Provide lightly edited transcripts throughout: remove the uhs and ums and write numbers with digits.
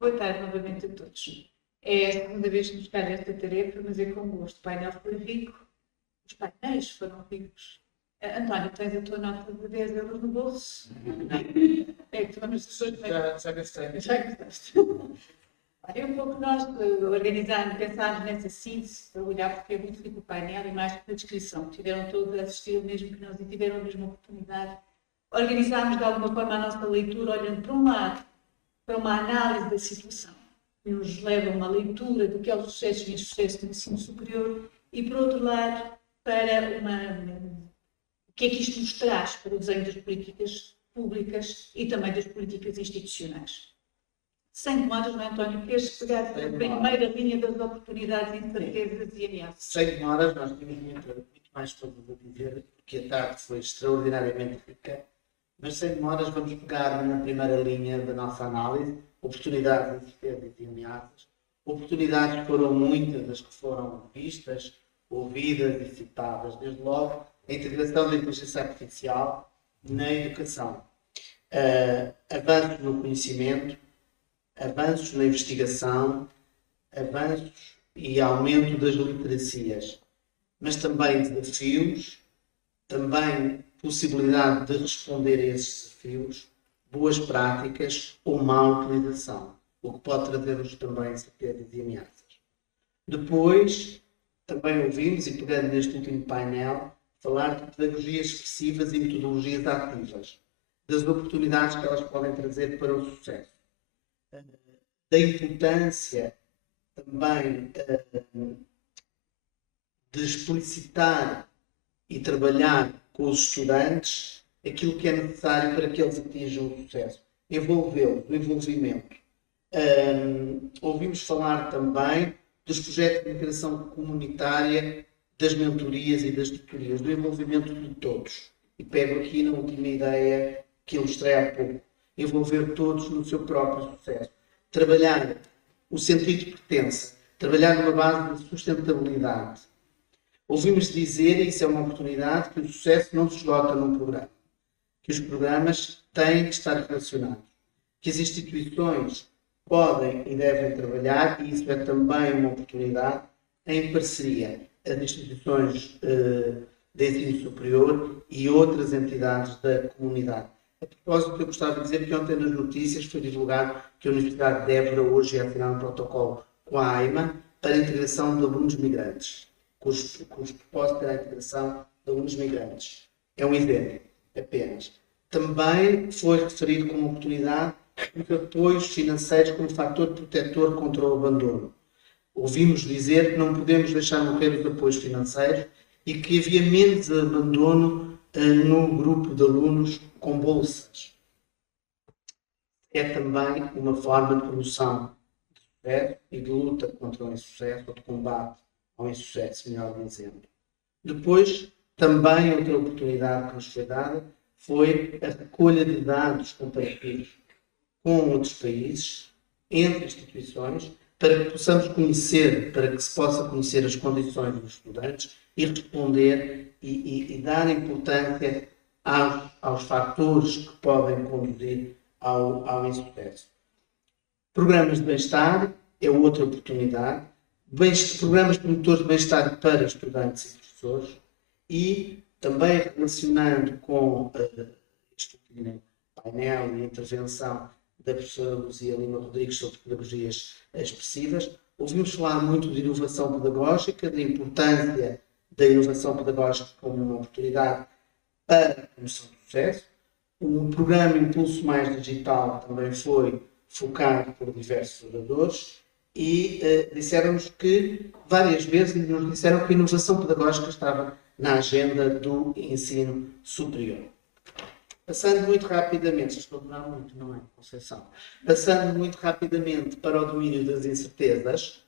Boa tarde novamente a todos. É a segunda vez que nos calha esta tarefa, mas é com gosto. O painel foi rico, os painéis foram ricos. António, tens a tua nota de 10 euros no bolso? É que vamos Já gastei. Já gastaste. É um pouco nós organizarmos, pensarmos nessa síntese, para olhar, porque é muito rico o painel e mais que a descrição. Tiveram todos a assistir, mesmo que não tiveram a mesma oportunidade. Organizarmos de alguma forma a nossa leitura, olhando para um lado, para uma análise da situação, que nos leva a uma leitura do que é o sucesso e o insucesso do ensino superior, e, por outro lado, para o que é que isto nos traz para o desenho das políticas públicas e também das políticas institucionais. Sem demoras, não é, António? Queres pegar a primeira linha das oportunidades, incertezas e ameaças? Sem demoras, nós tínhamos muito mais coisas a dizer, porque a tarde foi extraordinariamente rica. Mas sem demoras vamos pegar na primeira linha da nossa análise, oportunidades, incertezas e ameaças. Oportunidades foram muitas as que foram vistas, ouvidas e citadas, desde logo a integração da inteligência artificial na educação. Avanços no conhecimento, avanços na investigação, avanços e aumento das literacias, mas também desafios, também possibilidade de responder a esses desafios, boas práticas ou má utilização, o que pode trazer-nos também incertezas e ameaças. Depois, também ouvimos, e pegando neste último painel, falar de pedagogias expressivas e metodologias ativas, das oportunidades que elas podem trazer para o sucesso, da importância também de explicitar e trabalhar com os estudantes aquilo que é necessário para que eles atinjam o sucesso. Envolvê-los, o envolvimento. Ouvimos falar também dos projetos de integração comunitária, das mentorias e das tutorias, do envolvimento de todos. E pego aqui na última ideia que ilustrei há pouco. Envolver todos no seu próprio sucesso. Trabalhar o sentido de pertença. Trabalhar numa base de sustentabilidade. Ouvimos dizer, e isso é uma oportunidade, que o sucesso não se esgota num programa. Que os programas têm que estar relacionados. Que as instituições podem e devem trabalhar, e isso é também uma oportunidade, em parceria. As instituições de ensino superior e outras entidades da comunidade. A propósito, eu gostava de dizer que ontem nas notícias foi divulgado que a Universidade de Évora hoje é assinar um protocolo com a AIMA para a integração de alunos migrantes, cujo propósito era a integração de alunos migrantes. É um exemplo, apenas. Também foi referido como oportunidade os apoios financeiros como fator protetor contra o abandono. Ouvimos dizer que não podemos deixar morrer os apoios financeiros e que havia menos abandono no grupo de alunos com bolsas. É também uma forma de promoção de sucesso e de luta contra o insucesso, ou de combate ao insucesso, melhor dizendo. Depois, também outra oportunidade que nos foi dada foi a recolha de dados comparativos com outros países, entre instituições, para que possamos conhecer, para que se possa conhecer as condições dos estudantes e responder e dar importância aos fatores que podem conduzir ao insucesso. Programas de bem-estar é outra oportunidade. Programas promotores de bem-estar para estudantes e professores e também relacionando com este painel e intervenção da professora Luzia Lima Rodrigues sobre pedagogias expressivas. Ouvimos falar muito de inovação pedagógica, da importância da inovação pedagógica como uma oportunidade para a promoção do sucesso. O programa Impulso Mais Digital também foi focado por diversos oradores e disseram-nos que, várias vezes, nos disseram que a inovação pedagógica estava na agenda do ensino superior. Passando muito rapidamente, estou a demorar muito, não é, Conceição? Passando muito rapidamente para o domínio das incertezas,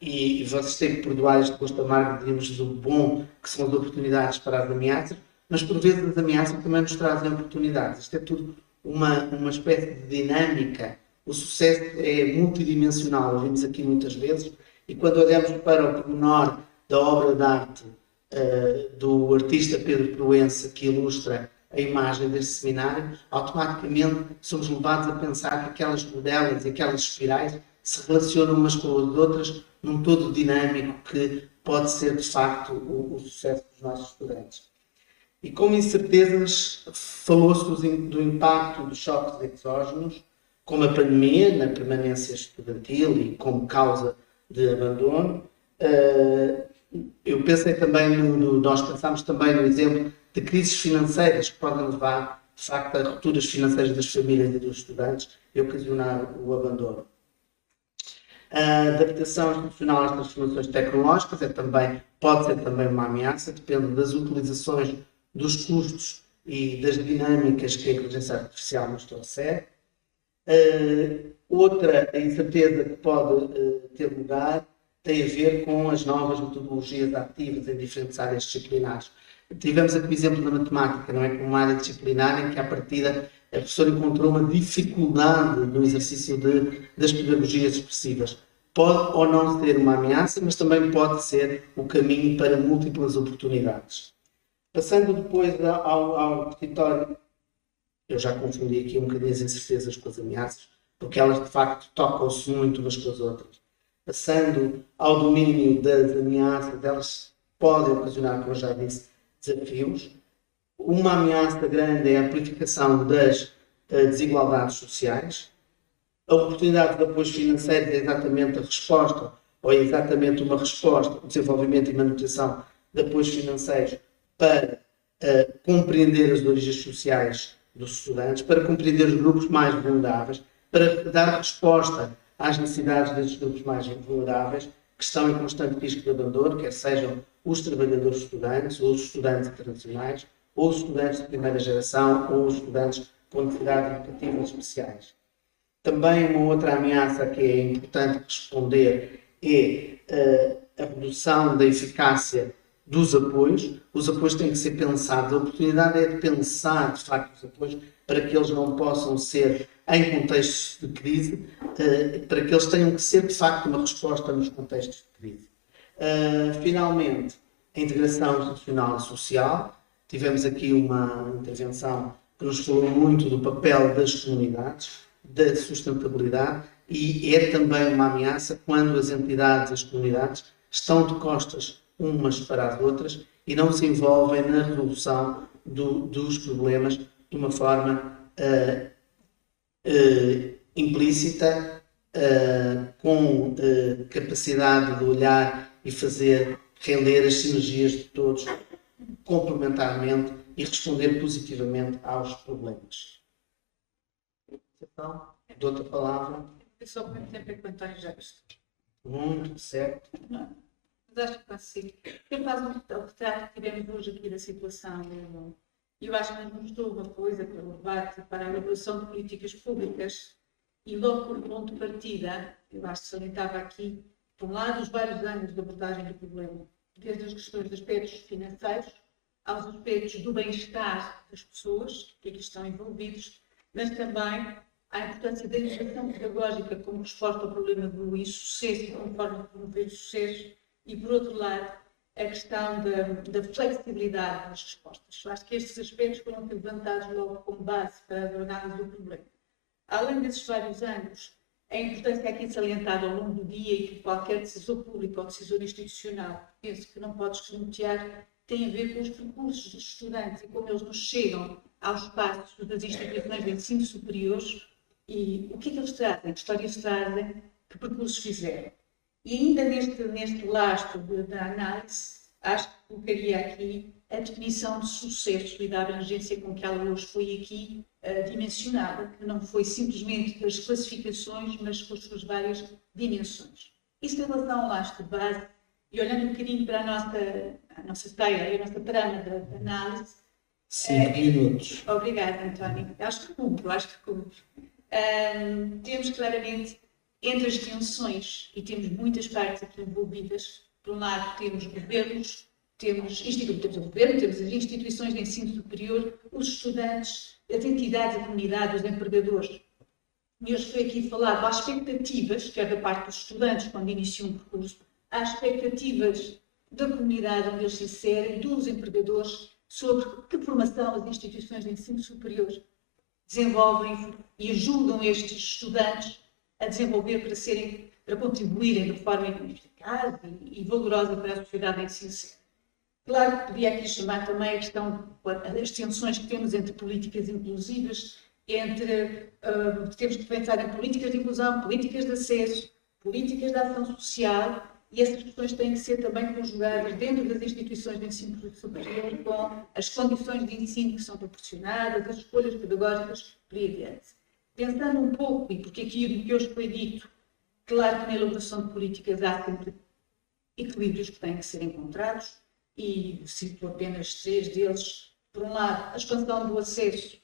e vocês têm que perdoar este gosto amargo, dizemos do bom, que são as oportunidades para as ameaças, mas por vezes as ameaças também nos trazem oportunidades. Isto é tudo uma espécie de dinâmica. O sucesso é multidimensional, ouvimos aqui muitas vezes, e quando olhamos para o pormenor da obra de arte do artista Pedro Proença, que ilustra a imagem deste seminário, automaticamente somos levados a pensar que aquelas rodelas e aquelas espirais se relacionam umas com as outras num todo dinâmico que pode ser, de facto, o sucesso dos nossos estudantes. E como incertezas, falou-se do impacto dos choques exógenos, como a pandemia, na permanência estudantil e como causa de abandono. Eu pensei também, nós pensámos também no exemplo de crises financeiras que podem levar, de facto, a rupturas financeiras das famílias e dos estudantes e ocasionar o abandono. A adaptação institucional às transformações tecnológicas pode ser também uma ameaça, depende das utilizações, dos custos e das dinâmicas que a inteligência artificial nos trouxer. Outra incerteza que pode ter lugar tem a ver com as novas metodologias ativas em diferentes áreas disciplinares. Tivemos aqui o exemplo da matemática, não é? Como uma área disciplinar em que, à partida, a professora encontrou uma dificuldade no exercício das pedagogias expressivas. Pode ou não ser uma ameaça, mas também pode ser o caminho para múltiplas oportunidades. Passando depois ao território, eu já confundi aqui um bocadinho as incertezas com as ameaças, porque elas de facto tocam-se muito umas com as outras. Passando ao domínio das ameaças, elas podem ocasionar, como eu já disse, desafios. Uma ameaça grande é a amplificação das desigualdades sociais. A oportunidade de apoios financeiros é exatamente a resposta, ou é exatamente uma resposta, o desenvolvimento e manutenção de apoios financeiros para compreender as origens sociais dos estudantes, para compreender os grupos mais vulneráveis, para dar resposta às necessidades desses grupos mais vulneráveis, que estão em constante risco de abandono, quer sejam os trabalhadores estudantes, ou os estudantes internacionais, ou os estudantes de primeira geração, ou os estudantes com necessidades educativas especiais. Também uma outra ameaça que é importante responder é a redução da eficácia dos apoios. Os apoios têm que ser pensados. A oportunidade é de pensar, de facto, os apoios para que eles não possam ser em contextos de crise, para que eles tenham que ser, de facto, uma resposta nos contextos de crise. Finalmente, a integração institucional e social. Tivemos aqui uma intervenção que nos falou muito do papel das comunidades, da sustentabilidade, e é também uma ameaça quando as entidades, as comunidades, estão de costas umas para as outras e não se envolvem na resolução dos problemas de uma forma implícita, com capacidade de olhar e fazer render as sinergias de todos complementarmente e responder positivamente aos problemas. Então, dou-te a palavra. Eu só muito tempo é que o António já gostou. Muito certo. Não, mas acho que consigo. Eu faço um retrato que tivemos hoje aqui da situação. Eu acho que nos mostrou uma coisa para o debate, para a elaboração de políticas públicas e logo por ponto de partida, eu acho que salientava aqui, por um lado, os vários ângulos de abordagem do problema, desde as questões dos aspectos financeiros aos aspectos do bem-estar das pessoas que aqui estão envolvidos, mas também a importância da educação pedagógica como resposta ao problema do insucesso e como forma de promover o sucesso e, por outro lado, a questão da flexibilidade das respostas. Eu acho que estes aspectos foram levantados logo como base para a análise do problema. Além desses vários ângulos, a importância aqui salientada ao longo do dia e que qualquer decisor público ou decisor institucional, penso que não pode escamotear, tem a ver com os percursos dos estudantes e como eles nos chegam aos espaços das instituições de ensino superiores e o que é que eles trazem, que histórias trazem, que percursos fizeram. E ainda neste lastro da análise, acho que colocaria aqui a definição de sucesso e da abrangência com que ela hoje foi aqui dimensionada, que não foi simplesmente as classificações, mas com as suas várias dimensões. Isso em relação ao lastro de base, e olhando um bocadinho para a nossa teia, a nossa trama de análise. 5 minutos. Obrigada, António. Acho que cumpro. Temos claramente entre as tensões, e temos muitas partes aqui envolvidas. Por um lado, temos governos, temos o governo, temos as instituições de ensino superior, os estudantes, as entidades, a comunidade, os empregadores. E hoje foi aqui falado às expectativas, quer da parte dos estudantes, quando iniciam um percurso, às expectativas da comunidade onde eles se inserem, dos empregadores, sobre que formação as instituições de ensino superior desenvolvem e ajudam estes estudantes a desenvolver para contribuírem de forma eficaz e valorosa para a sociedade em si. Claro que podia aqui chamar também a questão das tensões que temos entre políticas inclusivas, temos que pensar em políticas de inclusão, políticas de acesso, políticas de ação social, e essas questões têm que ser também conjugadas dentro das instituições de ensino superior com as condições de ensino que são proporcionadas, as escolhas pedagógicas por aí adiante. Pensando um pouco, e porque aquilo que hoje foi dito, claro que na elaboração de políticas há sempre equilíbrios que têm que ser encontrados, e cito apenas 3 deles. Por um lado, a expansão do acesso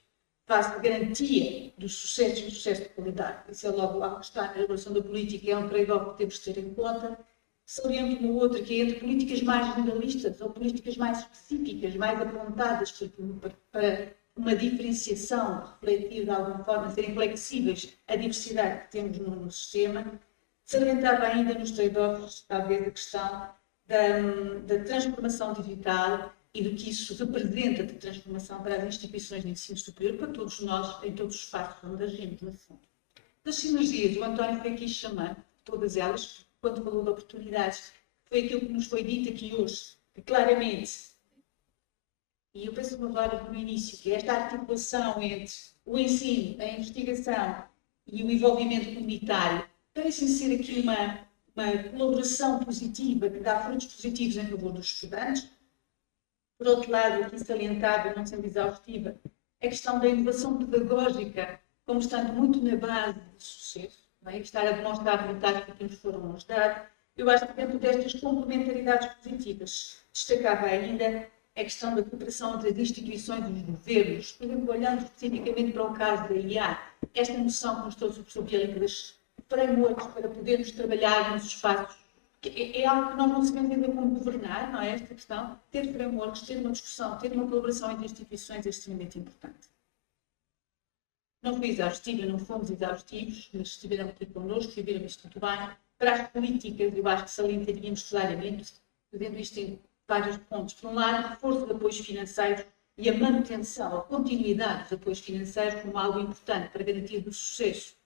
faz garantia do sucesso e do sucesso de qualidade. Isso é logo algo que está na elaboração da política, é um trade-off que temos de ter em conta. Saliento uma outra, que é entre políticas mais generalistas ou políticas mais específicas, mais apontadas para uma diferenciação, refletir de alguma forma, serem flexíveis à diversidade que temos no sistema. Salientava ainda nos trade-offs, talvez, a questão da transformação digital e do que isso representa de transformação para as instituições de ensino superior, para todos nós, em todos os espaços onde agimos no assunto. Das sinergias, o António foi aqui chamando, todas elas, quando falou de oportunidades, foi aquilo que nos foi dito aqui hoje, que claramente, e eu penso uma palavra no início, que é esta articulação entre o ensino, a investigação e o envolvimento comunitário, parece ser aqui uma colaboração positiva que dá frutos positivos em favor dos estudantes. Por outro lado, aqui salientável, não sendo exaustiva, a questão da inovação pedagógica como estando muito na base do sucesso, não é? Estar a demonstrar vantagens que nos foram dar. Eu acho que dentro destas complementaridades positivas, destacava ainda a questão da cooperação entre as instituições e os governos, por exemplo, olhando especificamente para o caso da IA, esta noção que nos trouxe o professor Bielica das frameworks para podermos trabalhar nos espaços, que é algo que nós não sabemos ainda como governar, não é? Esta questão, ter frameworks, ter uma discussão, ter uma colaboração entre instituições é extremamente importante. Não fui exaustiva, não fomos exaustivos, mas estiveram aqui connosco e viram isto muito bem. Para as políticas, eu acho que salientaríamos claramente, fazendo isto em vários pontos. Por um lado, reforço de apoios financeiros e a manutenção, a continuidade dos apoios financeiros como algo importante para garantir o sucesso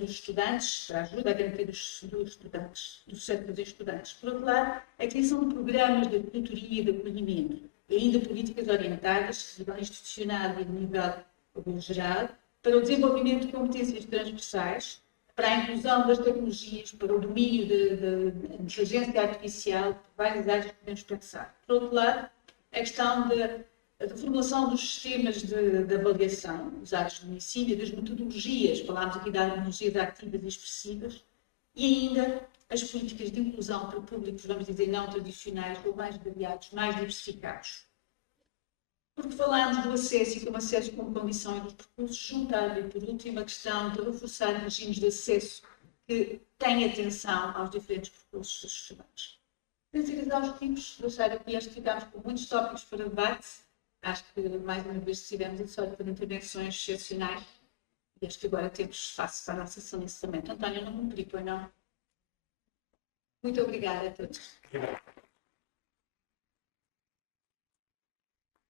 dos estudantes, para a ajuda a garantia dos estudantes, do sucesso dos estudantes. Por outro lado, a criação de programas de tutoria e de acolhimento, e ainda políticas orientadas, a nível institucional e a nível geral, para o desenvolvimento de competências transversais, para a inclusão das tecnologias, para o domínio da inteligência artificial, várias áreas que podemos pensar. Por outro lado, a questão da formulação dos sistemas de avaliação usados no ensino e das metodologias, falámos aqui das metodologias ativas e expressivas, e ainda as políticas de inclusão para públicos, vamos dizer, não tradicionais, ou mais variados, mais diversificados. Porque falámos do acesso e como acesso como condição e dos percursos, juntar-lhe, por último, a questão de reforçar regimes de acesso que têm atenção aos diferentes percursos dos estudantes. Sem ser exaustivos, deixar aqui, acho que ficámos com muitos tópicos para debate. Acho que, mais uma vez, tivemos a sorte de intervenções excepcionais e acho que agora temos espaço para a nossa selecionamento. António, não cumpri, pois não? Muito obrigada a todos.